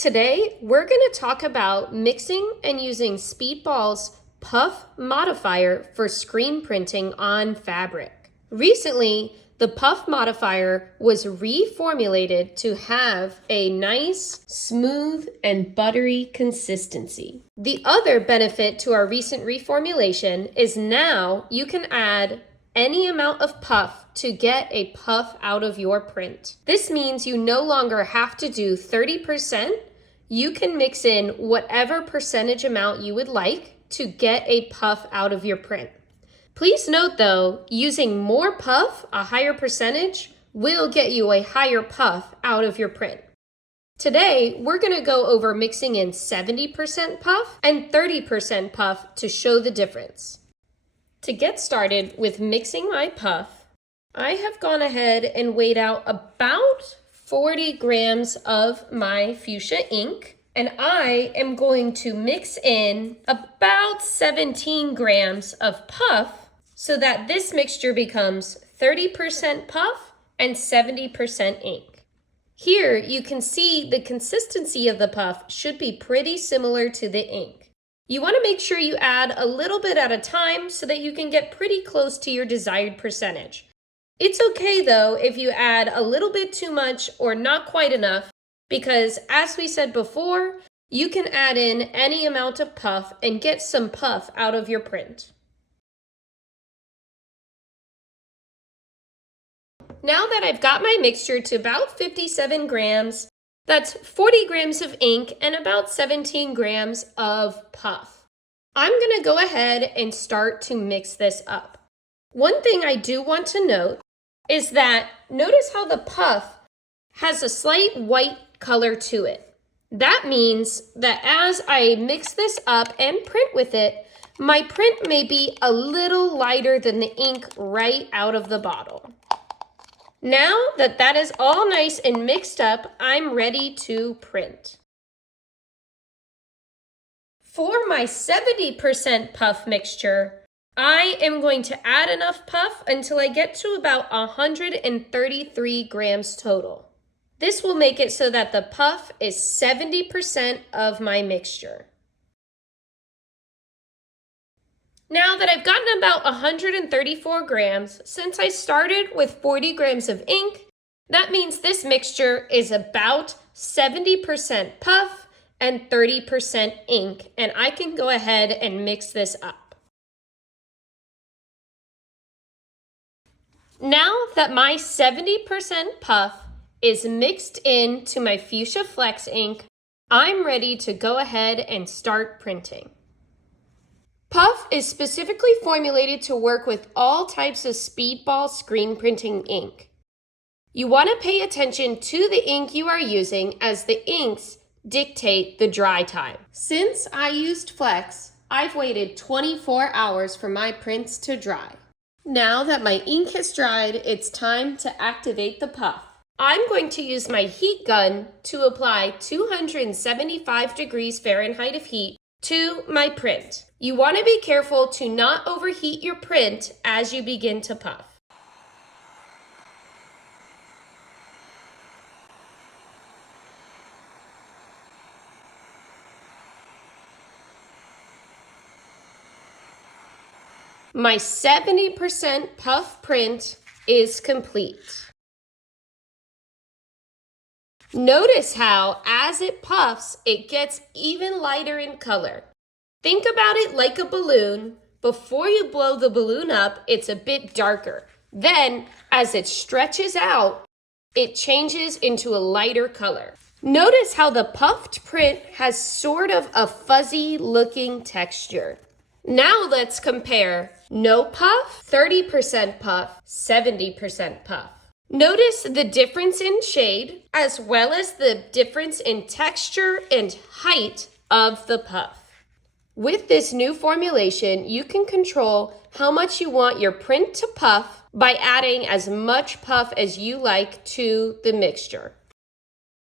Today, we're going to talk about mixing and using Speedball's Puff modifier for screen printing on fabric. Recently, the Puff modifier was reformulated to have a nice, smooth, and buttery consistency. The other benefit to our recent reformulation is now you can add any amount of puff to get a puff out of your print. This means you no longer have to do 30%. You can mix in whatever percentage amount you would like to get a puff out of your print. Please note though, using more puff, a higher percentage, will get you a higher puff out of your print. Today, we're going to go over mixing in 70% puff and 30% puff to show the difference. To get started with mixing my puff, I have gone ahead and weighed out about 40 grams of my fuchsia ink, and I am going to mix in about 17 grams of puff so that this mixture becomes 30% puff and 70% ink. Here you can see the consistency of the puff should be pretty similar to the ink. You want to make sure you add a little bit at a time so that you can get pretty close to your desired percentage. It's okay though if you add a little bit too much or not quite enough, because as we said before, you can add in any amount of puff and get some puff out of your print. Now that I've got my mixture to about 57 grams, that's 40 grams of ink and about 17 grams of puff. I'm going to go ahead and start to mix this up. One thing I do want to note is that notice how the puff has a slight white color to it. That means that as I mix this up and print with it, my print may be a little lighter than the ink right out of the bottle. Now that that is all nice and mixed up, I'm ready to print. For my 70% puff mixture, I am going to add enough puff until I get to about 133 grams total. This will make it so that the puff is 70% of my mixture. Now that I've gotten about 134 grams, since I started with 40 grams of ink, that means this mixture is about 70% puff and 30% ink, and I can go ahead and mix this up. Now that my 70% puff is mixed into my Fuchsia Flex ink, I'm ready to go ahead and start printing. Puff is specifically formulated to work with all types of Speedball screen printing ink. You want to pay attention to the ink you are using as the inks dictate the dry time. Since I used Flex, I've waited 24 hours for my prints to dry. Now that my ink has dried, it's time to activate the puff. I'm going to use my heat gun to apply 275 degrees Fahrenheit of heat to my print. You want to be careful to not overheat your print as you begin to puff. My 70% puff print is complete. Notice how, as it puffs, it gets even lighter in color. Think about it like a balloon. Before you blow the balloon up, it's a bit darker. Then, as it stretches out, it changes into a lighter color. Notice how the puffed print has sort of a fuzzy looking texture. Now let's compare no puff, 30% puff, 70% puff. Notice the difference in shade as well as the difference in texture and height of the puff. With this new formulation, you can control how much you want your print to puff by adding as much puff as you like to the mixture.